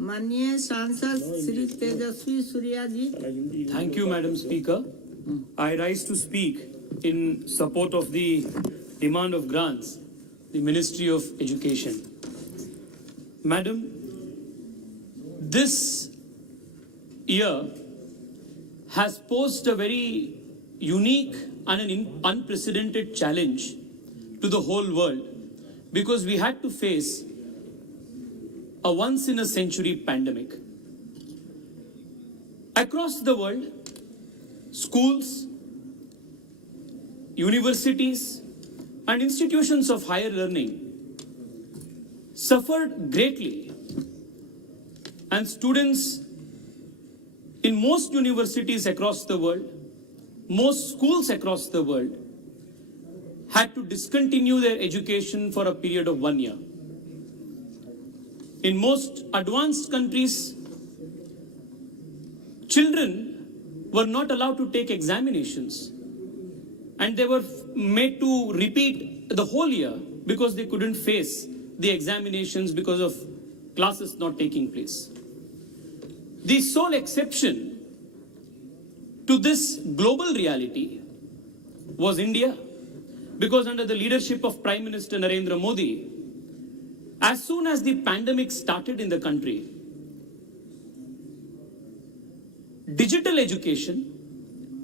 माननीय सांसद श्री तेजस्वी सूर्या जी. Thank you, Madam Speaker. I rise to speak in support of the demand of grants, the Ministry of Education. Madam, this year has posed a very unique and an unprecedented challenge to the whole world because we had to face a once-in-a-century pandemic. Across the world, schools, universities, and institutions of higher learning suffered greatly, and students in most universities across the world, most schools across the world, had to discontinue their education for a period of 1 year. In most advanced countries, children were not allowed to take examinations, and they were made to repeat the whole year because they couldn't face the examinations because of classes not taking place. The sole exception to this global reality was India, because under the leadership of Prime Minister Narendra Modi, as soon as the pandemic started in the country, digital education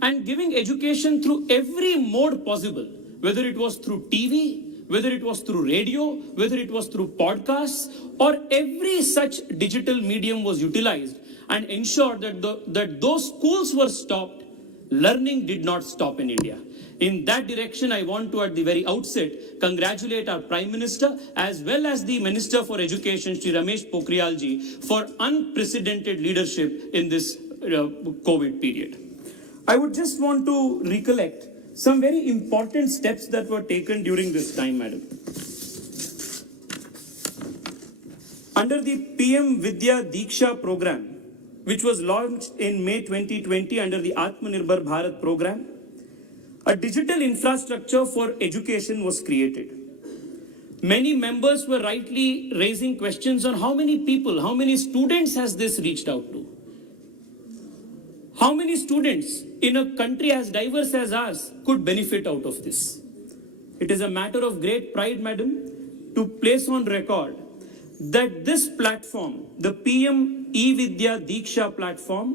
and giving education through every mode possible, whether it was through TV, whether it was through radio, whether it was through podcasts, or every such digital medium was utilized and ensured that those schools were stopped, learning did not stop in India. In that direction, I want to, at the very outset, congratulate our Prime Minister as well as the Minister for Education, Shri Ramesh Pokhriyal ji, for unprecedented leadership in this COVID period. I would just want to recollect some very important steps that were taken during this time, Madam. Under the PM Vidya Diksha program, which was launched in May 2020 under the Atmanirbhar Bharat program, a digital infrastructure for education was created. Many members were rightly raising questions on how many people, how many students has this reached out to? How many students in a country as diverse as ours could benefit out of this? It is a matter of great pride, Madam, to place on record that this platform, the PM E-Vidya Diksha platform,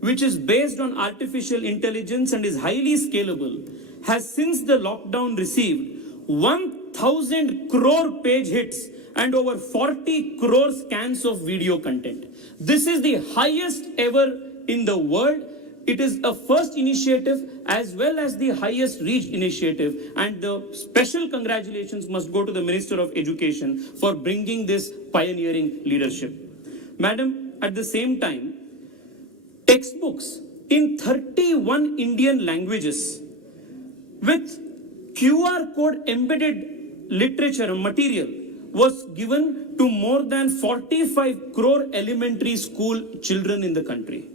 which is based on artificial intelligence and is highly scalable, has since the lockdown received 1,000 crore page hits and over 40 crore scans of video content. This is the highest ever in the world. It is a first initiative as well as the highest reach initiative, and the special congratulations must go to the Minister of Education for bringing this pioneering leadership. Madam, at the same time, textbooks in 31 Indian languages with QR code embedded literature and material was given to more than 45 crore elementary school children in the country.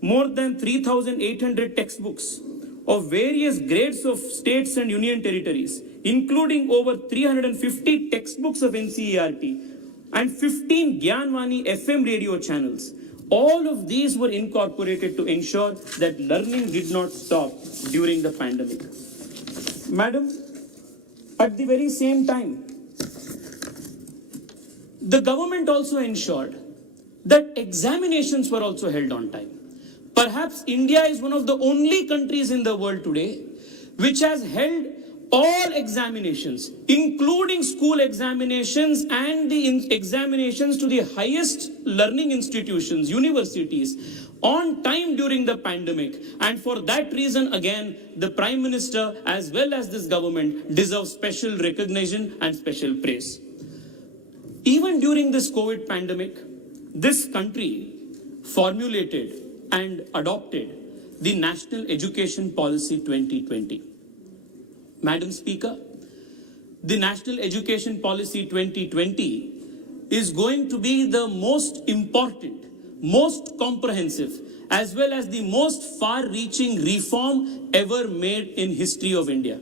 More than 3,800 textbooks of various grades of states and union territories, including over 350 textbooks of NCERT and 15 Gyanvani FM radio channels. All of these were incorporated to ensure that learning did not stop during the pandemic. Madam, at the very same time, the government also ensured that examinations were also held on time. Perhaps India is one of the only countries in the world today which has held all examinations, including school examinations and the examinations to the highest learning institutions, universities, on time during the pandemic. And for that reason, again, the Prime Minister as well as this government deserve special recognition and special praise. Even during this COVID pandemic, this country formulated and adopted the National Education Policy 2020. Madam Speaker, the National Education Policy 2020 is going to be the most important, most comprehensive, as well as the most far-reaching reform ever made in history of India.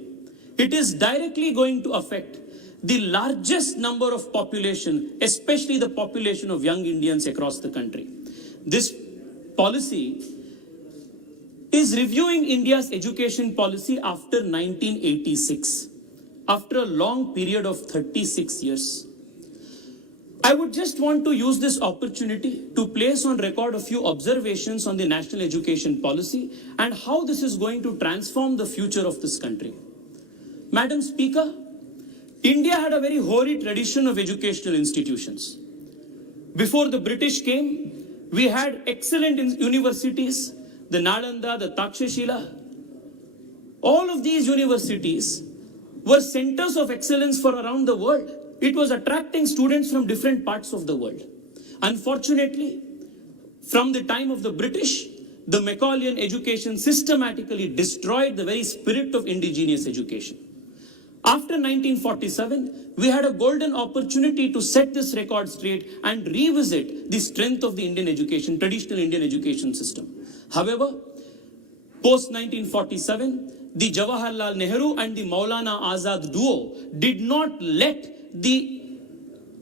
It is directly going to affect the largest number of population, especially the population of young Indians across the country. This policy is reviewing India's education policy after 1986, after a long period of 36 years. I would just want to use this opportunity to place on record a few observations on the national education policy and how this is going to transform the future of this country. Madam Speaker, India had a very hoary tradition of educational institutions. Before the British came, we had excellent universities, the Nalanda, the Takshashila. All of these universities were centers of excellence for around the world. It was attracting students from different parts of the world. Unfortunately, from the time of the British, the Macaulayan education systematically destroyed the very spirit of indigenous education. After 1947, we had a golden opportunity to set this record straight and revisit the strength of the Indian education, traditional Indian education system. However, post 1947, the Jawaharlal Nehru and the Maulana Azad duo did not let the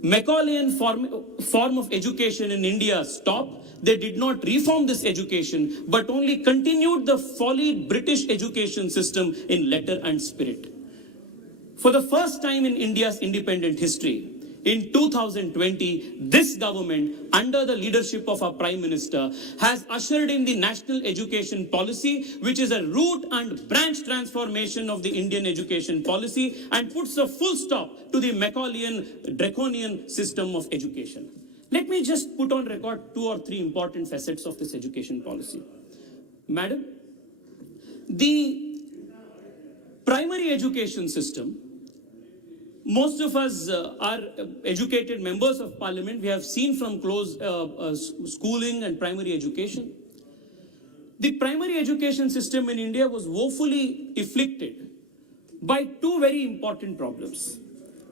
Macaulayan form of education in India stop. They did not reform this education, but only continued the folly British education system in letter and spirit. For the first time in India's independent history, in 2020, this government, under the leadership of our Prime Minister, has ushered in the national education policy, which is a root and branch transformation of the Indian education policy and puts a full stop to the Macaulayan draconian system of education. Let me just put on record 2 or 3 important facets of this education policy. Madam, the primary education system, most of us are educated members of parliament. We have seen from close schooling and primary education. The primary education system in India was woefully afflicted by 2 very important problems.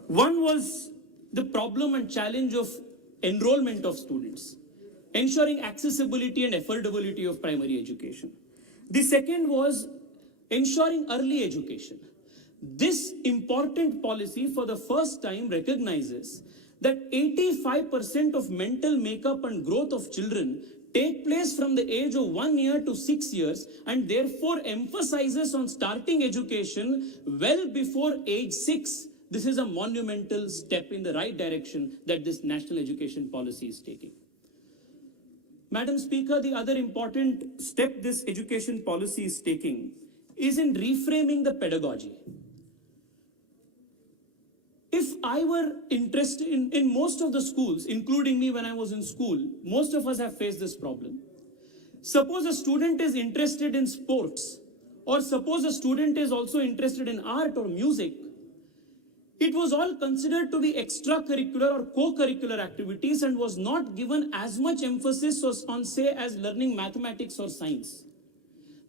One was the problem and challenge of enrollment of students, ensuring accessibility and affordability of primary education. The second was ensuring early education. This important policy for the first time recognizes that 85% of mental makeup and growth of children take place from the age of 1 year to 6 years and therefore emphasizes on starting education well before age 6. This is a monumental step in the right direction that this national education policy is taking. Madam Speaker, the other important step this education policy is taking is in reframing the pedagogy. If I were interested in most of the schools, including me when I was in school, most of us have faced this problem. Suppose a student is interested in sports, or suppose a student is also interested in art or music. It was all considered to be extracurricular or co-curricular activities and was not given as much emphasis on, say, as learning mathematics or science.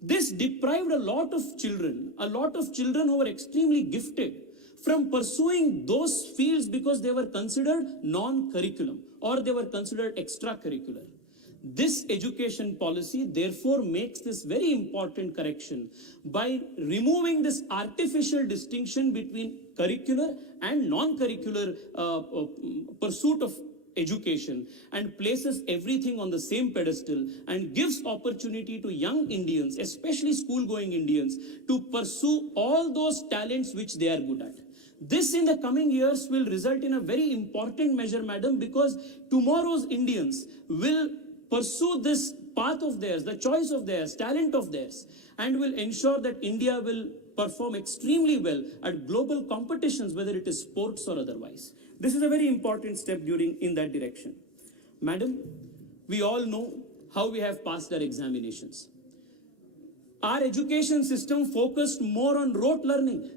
This deprived a lot of children who were extremely gifted from pursuing those fields because they were considered non-curriculum or they were considered extracurricular. This education policy therefore makes this very important correction by removing this artificial distinction between curricular and non-curricular pursuit of education and places everything on the same pedestal and gives opportunity to young Indians, especially school-going Indians, to pursue all those talents which they are good at. This in the coming years will result in a very important measure, madam, because tomorrow's Indians will pursue this path of theirs, the choice of theirs, talent of theirs, and will ensure that India will perform extremely well at global competitions, whether it is sports or otherwise. This is a very important step in that direction. Madam, we all know how we have passed our examinations. Our education system focused more on rote learning,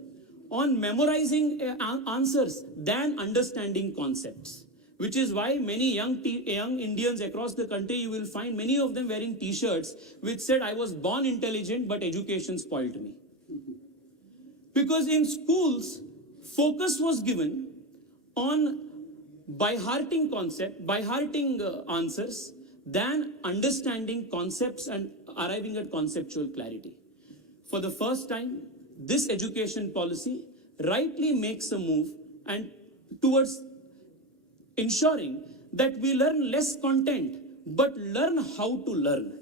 on memorizing answers than understanding concepts, which is why many young Indians across the country, you will find many of them wearing t-shirts which said, I was born intelligent, but education spoiled me. Because in schools, focus was given on by-hearting answers than understanding concepts and arriving at conceptual clarity. For the first time, this education policy rightly makes a move and towards ensuring that we learn less content, but learn how to learn.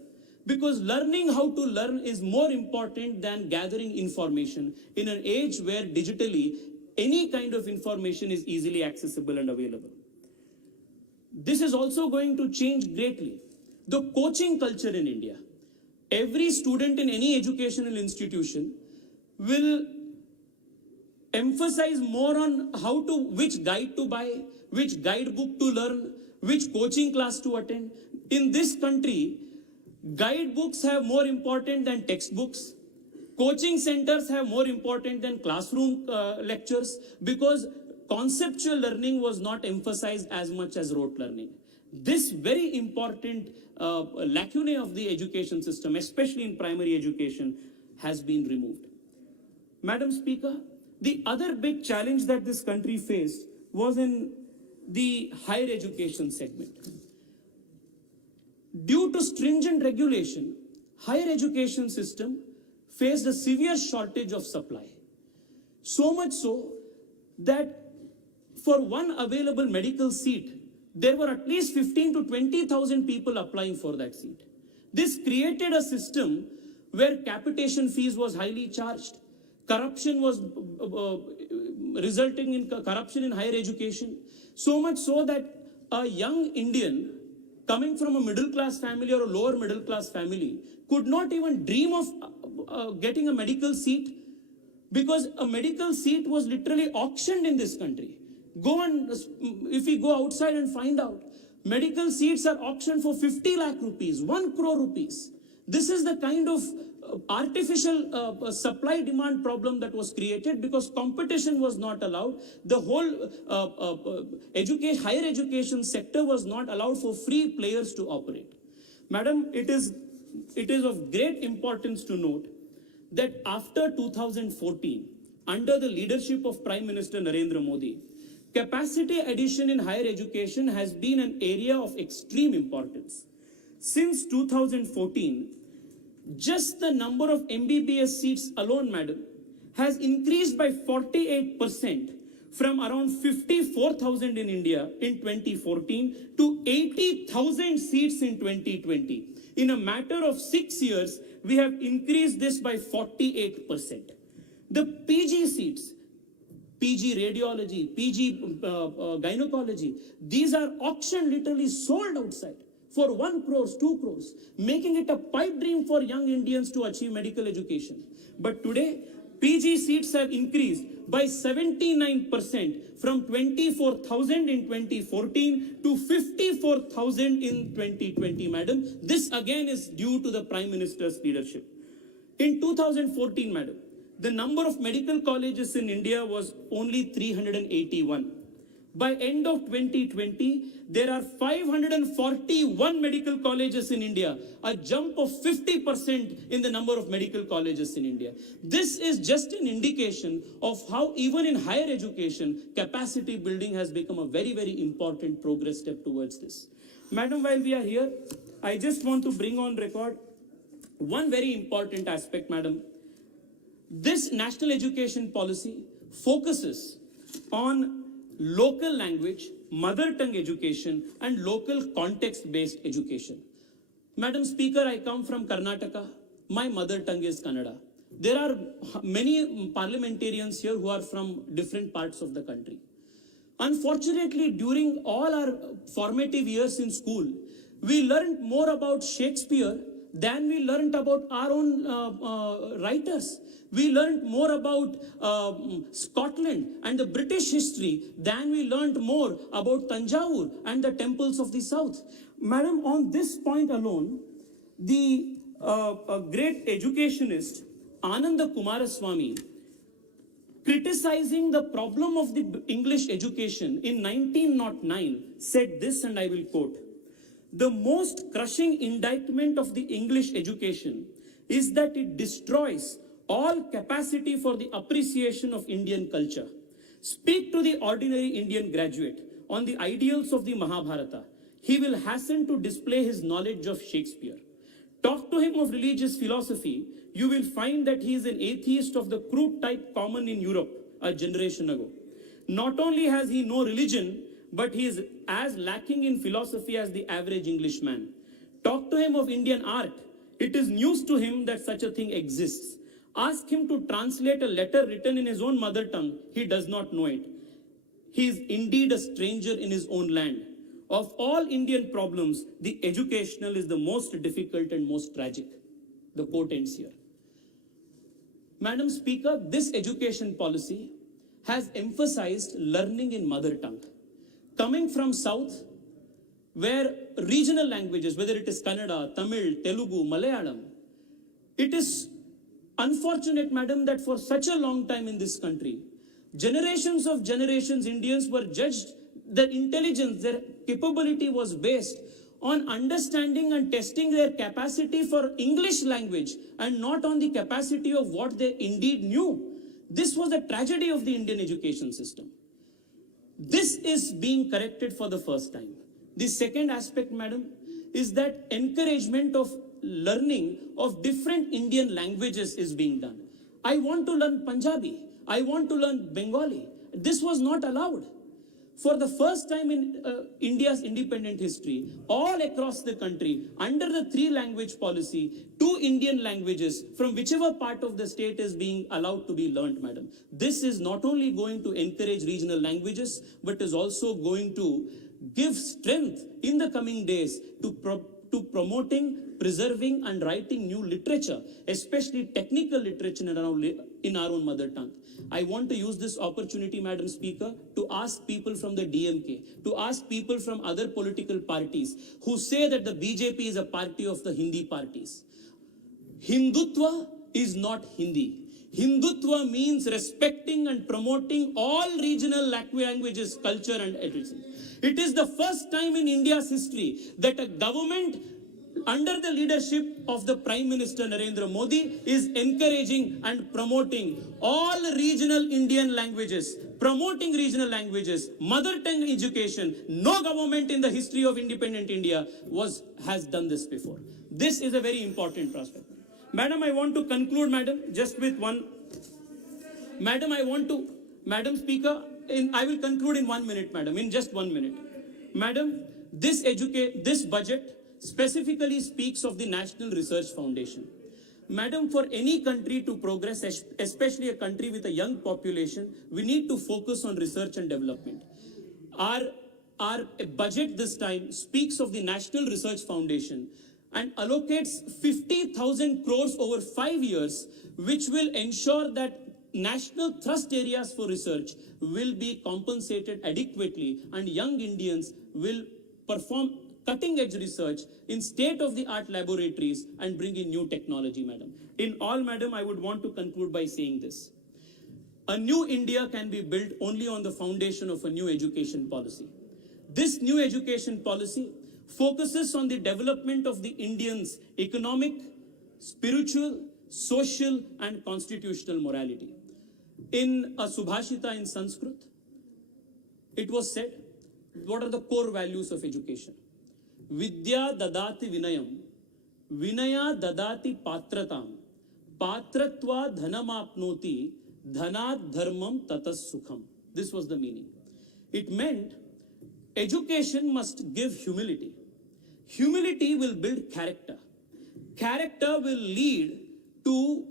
Because learning how to learn is more important than gathering information in an age where digitally any kind of information is easily accessible and available. This is also going to change greatly the coaching culture in India. Every student in any educational institution will emphasize more on which guide to buy, which guidebook to learn, which coaching class to attend. In this country, guidebooks have more important than textbooks. Coaching centers have more important than classroom lectures, because conceptual learning was not emphasized as much as rote learning. This very important lacunae of the education system, especially in primary education, has been removed. Madam Speaker, the other big challenge that this country faced was in the higher education segment. Due to stringent regulation, higher education system faced a severe shortage of supply. So much so that for one available medical seat, there were at least 15 to 20,000 people applying for that seat. This created a system where capitation fees was highly charged. Corruption was resulting in corruption in higher education. So much so that a young Indian coming from a middle class family or a lower middle class family could not even dream of getting a medical seat, because a medical seat was literally auctioned in this country. If we go outside and find out, medical seats are auctioned for 50 lakh rupees, 1 crore rupees. This is the kind of artificial supply demand problem that was created because competition was not allowed. The whole higher education sector was not allowed for free players to operate. Madam, it is of great importance to note that after 2014, under the leadership of Prime Minister Narendra Modi, capacity addition in higher education has been an area of extreme importance. Since 2014, just the number of MBBS seats alone, madam, has increased by 48% from around 54,000 in India in 2014 to 80,000 seats in 2020. In a matter of 6 years, we have increased this by 48%. The PG seats, PG radiology, PG gynecology, these are auctioned, literally sold outside for 1 crore, 2 crores, making it a pipe dream for young Indians to achieve medical education. But today, PG seats have increased by 79% from 24,000 in 2014 to 54,000 in 2020, madam. This again is due to the Prime Minister's leadership. In 2014, madam, the number of medical colleges in India was only 381. By end of 2020, there are 541 medical colleges in India, a jump of 50% in the number of medical colleges in India. This is just an indication of how even in higher education, capacity building has become a very, very important progress step towards this. Madam, while we are here, I just want to bring on record one very important aspect, madam. This national education policy focuses on local language, mother tongue education, and local context-based education. Madam Speaker, I come from Karnataka. My mother tongue is Kannada. There are many parliamentarians here who are from different parts of the country. Unfortunately, during all our formative years in school, we learned more about Shakespeare than we learned about our own writers. We learned more about Scotland and the British history than we learned more about Tanjavur and the temples of the south. Madam, on this point alone, the great educationist Ananda Kumaraswamy, criticizing the problem of the English education in 1909, said this, and I will quote, "The most crushing indictment of the English education is that it destroys all capacity for the appreciation of Indian culture. Speak to the ordinary Indian graduate on the ideals of the Mahabharata. He will hasten to display his knowledge of Shakespeare. Talk to him of religious philosophy. You will find that he is an atheist of the crude type common in Europe a generation ago. Not only has he no religion, but he is as lacking in philosophy as the average Englishman. Talk to him of Indian art. It is news to him that such a thing exists. Ask him to translate a letter written in his own mother tongue. He does not know it. He is indeed a stranger in his own land. Of all Indian problems, the educational is the most difficult and most tragic. The quote ends here. Madam Speaker, this education policy has emphasized learning in mother tongue. Coming from South, where regional languages, whether it is Kannada, Tamil, Telugu, Malayalam, it is unfortunate, madam, that for such a long time in this country, generations of generations Indians were judged, their intelligence, their capability was based on understanding and testing their capacity for English language and not on the capacity of what they indeed knew. This was a tragedy of the Indian education system. This is being corrected for the first time. The second aspect, madam, is that encouragement of learning of different Indian languages is being done. I want to learn Punjabi. I want to learn Bengali. This was not allowed. For the first time in India's independent history, all across the country, under the 3-language policy, 2 Indian languages from whichever part of the state is being allowed to be learnt, madam. This is not only going to encourage regional languages, but is also going to give strength in the coming days to promoting, preserving and writing new literature, especially technical literature in our own mother tongue. I want to use this opportunity, Madam Speaker, to ask people from the DMK, to ask people from other political parties who say that the BJP is a party of the Hindi parties. Hindutva is not Hindi. Hindutva means respecting and promoting all regional languages, culture and everything. It is the first time in India's history that a government under the leadership of the Prime Minister Narendra Modi is encouraging and promoting all regional Indian languages, promoting regional languages, mother tongue education. No government in the history of independent India has done this before. This is a very important prospect. Madam, I want to conclude, madam, just with one. Madam Speaker, I will conclude in 1 minute, madam, in just 1 minute. Madam, this budget specifically speaks of the National Research Foundation. Madam, for any country to progress, especially a country with a young population, we need to focus on research and development. Our budget this time speaks of the National Research Foundation and allocates 50,000 crores over 5 years, which will ensure that national thrust areas for research will be compensated adequately and young Indians will perform cutting-edge research in state-of-the-art laboratories and bring in new technology, madam. In all, madam, I would want to conclude by saying this. A new India can be built only on the foundation of a new education policy. This new education policy focuses on the development of the Indians' economic, spiritual, social, and constitutional morality. In a Subhashita in Sanskrit, it was said, what are the core values of education? Vidya dadati vinayam, vinaya dadati patratam, patratva dhanamapnoti, dhanat dharmam tatas sukham. This was the meaning. It meant education must give humility. Humility will build character. Character will lead to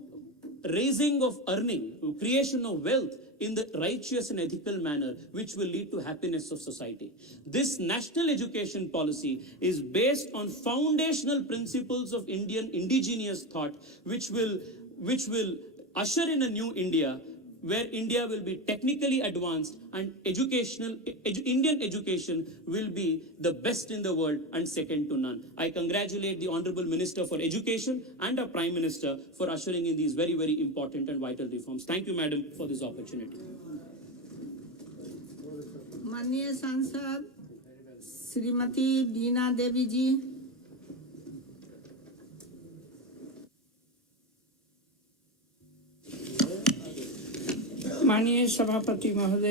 raising of earning, creation of wealth in the righteous and ethical manner, which will lead to happiness of society. This national education policy is based on foundational principles of Indian indigenous thought, which will usher in a new India, where India will be technically advanced and Indian education will be the best in the world and second to none. I congratulate the Honorable Minister for Education and our Prime Minister for ushering in these very, very important and vital reforms. Thank you, Madam, for this opportunity. माननीय सांसद श्रीमती बीना देवी जी। माननीय सभापति महोदय।